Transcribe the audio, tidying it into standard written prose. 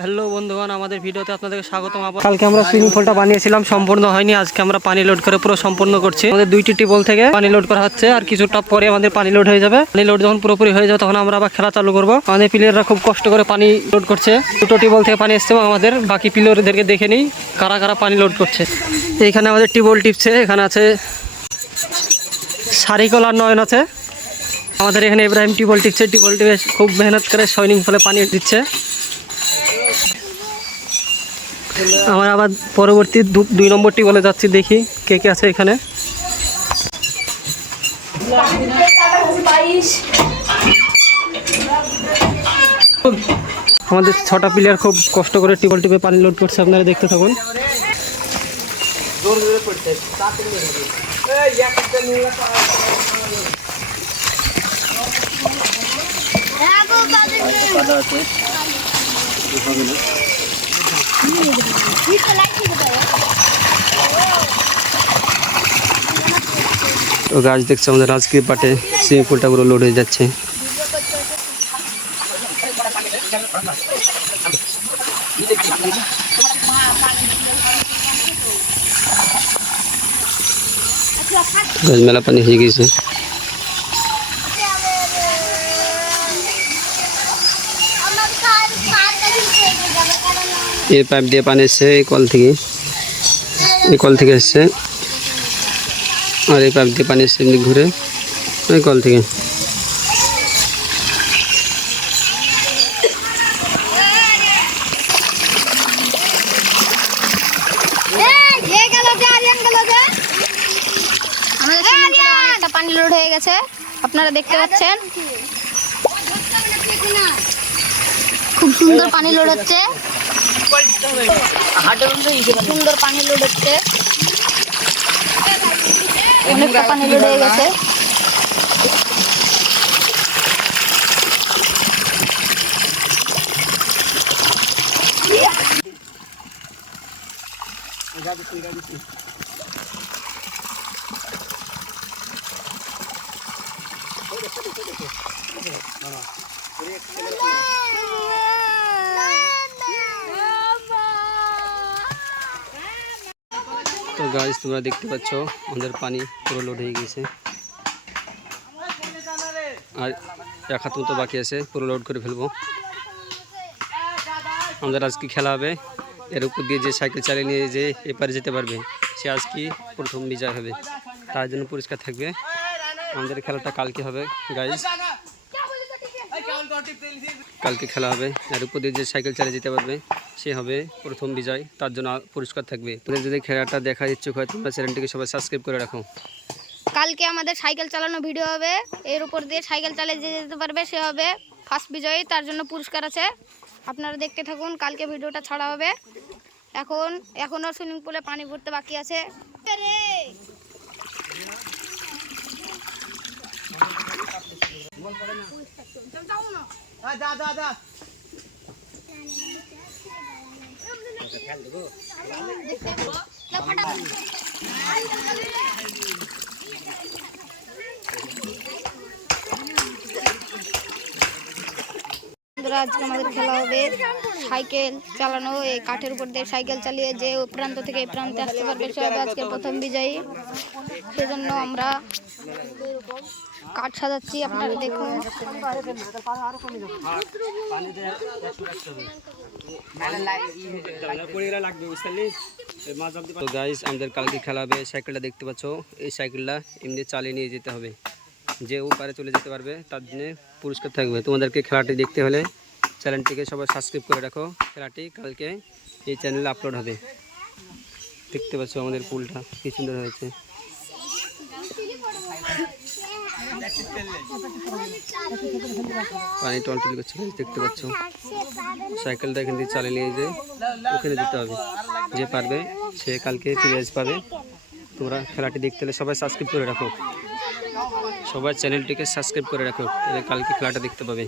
Hello বন্ধুগণ, আমাদের ভিডিওতে আপনাদেরকে স্বাগতম। কালকে আমরা সুইমিং পুলটা বানিয়েছিলাম, সম্পূর্ণ হয়নি। আজকে আমরা পানি লোড করে পুরো সম্পূর্ণ করছি। আমাদের দুইটি টিউবওয়েল থেকে পানি লোড করা হচ্ছে, আর কিছুটা পরে আমাদের পানি লোড হয়ে যাবে। পানি লোড যখন পুরোপুরি হয়ে যাবে তখন আমরা আবার খেলা চালু করবো। আমাদের প্লেয়াররা খুব কষ্ট করে পানি লোড করছে। দুটো টিউবওয়েল থেকে পানি এসছে, আমাদের বাকি প্লেয়ারদেরকে দেখে নিই কারা কারা পানি লোড করছে। এইখানে আমাদের টিউবওয়েল টিপছে, এখানে আছে সারিকল আর নয়ন আছে। আমাদের এখানে ইব্রাহিম টিউবওয়েল টিপছে, টিউবওয়েল টিপে খুব মেহনত করে সুইমিং পুলে পানি দিচ্ছে। আমরা আবার পরবর্তী 2 নম্বর টিউবওয়েলে যাচ্ছি, দেখি কে কে আছে এখানে। আমাদের 6টা প্লেয়ার খুব কষ্ট করে টিউবওয়েল টিপে পানি লোড করছে, আপনারা দেখতে থাকুন। তো গাছ দেখছে আমাদের রাজগীর পাটে সুইমিং পুলটা পুরো লোড হয়ে যাচ্ছে। মেলা পানি হয়ে গেছে। এই পাইপ দিয়ে পানি এসছে, এই কল থেকে এসছে, আর এই পাইপ দিয়ে পানি এসছে এমনি ঘুরে ওই কল থেকে। পানি লোড হয়ে গেছে, আপনারা দেখতে পাচ্ছেন। খুব সুন্দর পানি লোড হচ্ছে, সুন্দর পানি লোড হচ্ছে, অনেকটা পানি লোড হয়ে গেছে। তো গাইস, তোমরা দেখতে পাচ্ছ আমাদের পানি পুরো লোড হয়ে গেছে, আর এক হাত মতো বাকি আছে, পুরো লোড করে ফেলবো। আমাদের আজকে খেলা হবে, এর উপর দিয়ে যে সাইকেল চালিয়ে নিয়ে যে এপারে যেতে পারবে সে আজকে প্রথম বিজয় হবে, তার জন্য পুরস্কার থাকবে। আমাদের খেলাটা কালকে হবে গাইস, কালকে খেলা হবে। এর উপর দিয়ে যে সাইকেল চালিয়ে যেতে পারবে সে হবে প্রথম বিজয়, তার জন্য পুরস্কার থাকবে। তোদের যদি খেলাটা দেখার ইচ্ছুক হয় তোমরা চ্যানেলটিকে সবাই সাবস্ক্রাইব করে রাখো। কালকে আমাদের সাইকেল চালানো ভিডিও হবে, এর উপর দিয়ে সাইকেল চালিয়ে যে যেতে পারবে সে হবে ফার্স্ট বিজয়ী, তার জন্য পুরস্কার আছে। আপনারা দেখতে থাকুন, কালকে ভিডিওটা ছাড়া হবে। এখনও সুইমিং পুলে পানি ভরতে বাকি আছে। আজকে আমাদের খেলা হবে সাইকেল চালানো, এই কাঠের উপর দিয়ে সাইকেল চালিয়ে যে ওই প্রান্ত থেকে এই প্রান্তে আসতে পারবে সে হবে আজকে প্রথম বিজয়ী। সেজন্য আমরা কাঠ সাজাচ্ছি, আপনারা দেখুন। তো গাইস, আমাদের কালকে খেলা হবে, সাইকেলটা দেখতে পাচ্ছ, এই সাইকেলটা এমনি চালিয়ে নিয়ে যেতে হবে, যে ওপারে চলে যেতে পারবে তার জন্য পুরস্কার থাকবে। তোমাদেরকে খেলাটি দেখতে হলে চ্যানেলটিকে সবাই সাবস্ক্রাইব করে রাখো, খেলাটি কালকে এই চ্যানেলে আপলোড হবে। দেখতে পাচ্ছ আমাদের পুলটা কি সুন্দর হয়েছে। পানি টলটলি করছে, দেখতে পাচ্ছ। সাইকেলটা এখান থেকে চালিয়ে নিয়ে যে ওখানে যেতে হবে, যে পারবে সে কালকে প্রাইজ পাবে। তোমরা খেলাটি দেখতে হলে সবাই সাবস্ক্রাইব করে রাখো, সবাই চ্যানেলটিকে সাবস্ক্রাইব করে রাখো, তাহলে কালকে খেলাটা দেখতে পাবে।